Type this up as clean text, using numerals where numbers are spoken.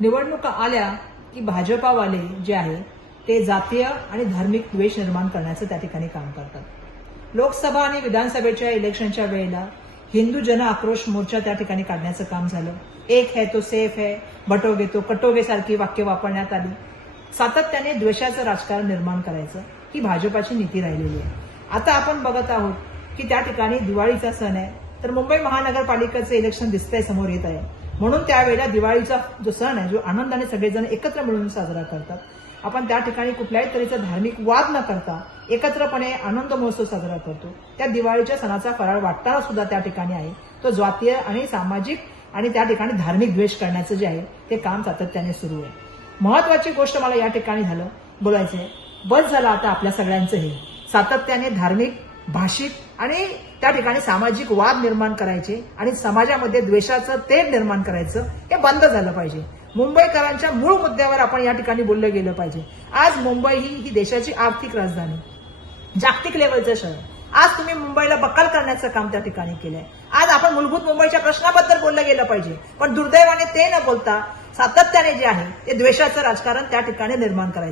निवडणुका आल्या की भाजपावाले जे आहे ते जातीय आणि धार्मिक द्वेष निर्माण करण्याचं त्या ठिकाणी काम करतात। लोकसभा आणि विधानसभेच्या इलेक्शनच्या वेळेला हिंदू जन आक्रोश मोर्चा त्या ठिकाणी काढण्याचं काम झालं। एक है तो सेफ है, बटोगे तो कटोगे सारखी वाक्य वापरण्यात आली। सातत्याने द्वेषाचं राजकारण निर्माण करायचं ही भाजपाची नीती राहिलेली आहे। आता आपण बघत आहोत की त्या ठिकाणी दिवाळीचा सण आहे, तर मुंबई महानगरपालिकेचं इलेक्शन दिसतंय समोर येत आहे, म्हणून त्यावेळेला दिवाळीचा जो सण आहे जो आनंदाने सगळेजण एकत्र मिळून साजरा करतात, आपण त्या ठिकाणी कुठल्याही तऱ्हेचा धार्मिक वाद न करता एकत्रपणे आनंद महोत्सव साजरा करतो। त्या दिवाळीच्या सणाचा फराळ वाटताना सुद्धा त्या ठिकाणी आहे तो जातीय आणि सामाजिक आणि त्या ठिकाणी धार्मिक द्वेष करण्याचं जे आहे ते काम सातत्याने सुरू आहे। महत्वाची गोष्ट मला या ठिकाणी बोलायचं आहे, बस झालं आता आपल्या सगळ्यांचं हे सातत्याने धार्मिक, भाषिक आणि त्या ठिकाणी सामाजिक वाद निर्माण करायचे आणि समाजामध्ये द्वेषाचं तेढ निर्माण करायचं हे बंद झालं पाहिजे। मुंबईकरांच्या मूळ मुद्द्यावर आपण या ठिकाणी बोललं गेलं पाहिजे। आज मुंबई ही देशाची आर्थिक राजधानी, जागतिक लेवलचं शहर, आज तुम्ही मुंबईला बक्कल करण्याचं काम त्या ठिकाणी केलंय। आज आपण मूलभूत मुंबईच्या प्रश्नाबद्दल बोललं गेलं पाहिजे, पण दुर्दैवाने ते न बोलता सातत्याने जे आहे ते द्वेषाचं राजकारण त्या ठिकाणी निर्माण करायचं।